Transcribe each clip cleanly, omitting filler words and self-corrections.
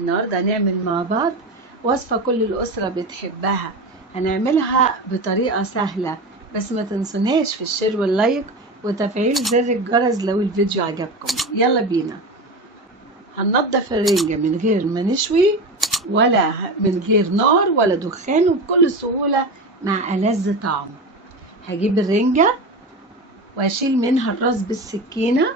النهاردة هنعمل مع بعض وصفة كل الأسرة بتحبها. هنعملها بطريقة سهلة، بس ما تنسوناش في الشير واللايك وتفعيل زر الجرس لو الفيديو عجبكم. يلا بينا. هننضف الرنجة من غير ما نشوي ولا من غير نار ولا دخان، وبكل سهولة مع ألذ طعم. هجيب الرنجة واشيل منها الراس بالسكينة،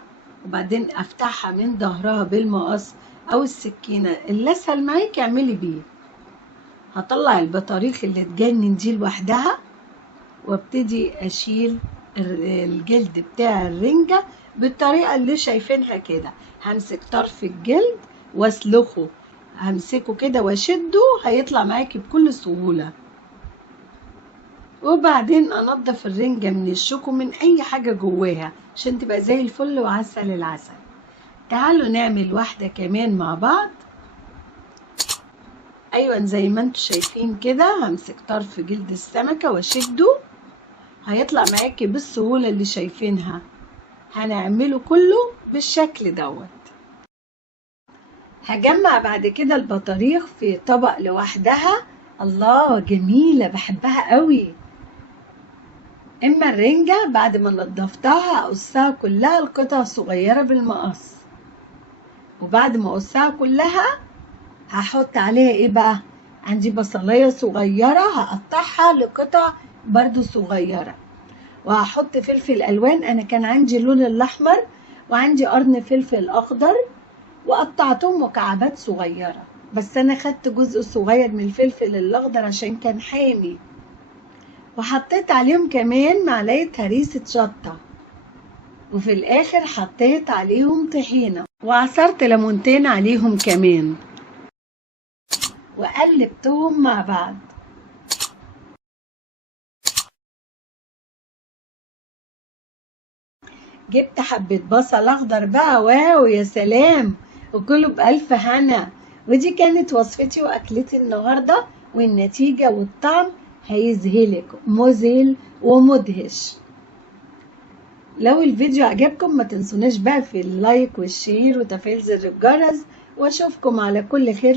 وبعدين افتحها من ظهرها بالمقص او السكينة اللي اسهل معاكي اعملي بيه. هطلع البطاريخ اللي تجنن دي لوحدها، وابتدي اشيل الجلد بتاع الرنجة بالطريقة اللي شايفينها كده. همسك طرف الجلد واسلخه، همسكه كده واشده هيطلع معاكي بكل سهولة. وبعدين انضف الرنجة من الشوك ومن اي حاجة جواها عشان تبقى زي الفل وعسل العسل. تعالوا نعمل واحدة كمان مع بعض. ايوه زي ما انتوا شايفين كده، همسك طرف جلد السمكة واشده هيطلع معاكي بالسهولة اللي شايفينها. هنعمله كله بالشكل دوت. هجمع بعد كده البطاريخ في طبق لوحدها. الله جميلة، بحبها قوي. اما الرنجة بعد ما نضفتها اقصها كلها لقطع صغيرة بالمقص، وبعد ما اقصها كلها هحط عليها ايه بقى؟ عندي بصلاية صغيرة هقطعها لقطع برضو صغيرة، وهحط فلفل الوان. انا كان عندي اللون الاحمر وعندي قرن فلفل اخضر وقطعتهم مكعبات صغيرة، بس انا خدت جزء صغير من الفلفل الاخضر عشان كان حامي. وحطيت عليهم كمان معلقة هريسة شطة، وفي الاخر حطيت عليهم طحينة وعصرت ليمونتين عليهم كمان، وقلبتهم مع بعض. جبت حبة بصل اخضر بقى، واو يا سلام، وكله بألف هنا. ودي كانت وصفتي واكلتي النهاردة، والنتيجة والطعم هيذهلك، مذهل ومدهش. لو الفيديو عجبكم ما تنسوناش بقى في اللايك والشير وتفعيل زر الجرس، واشوفكم على كل خير.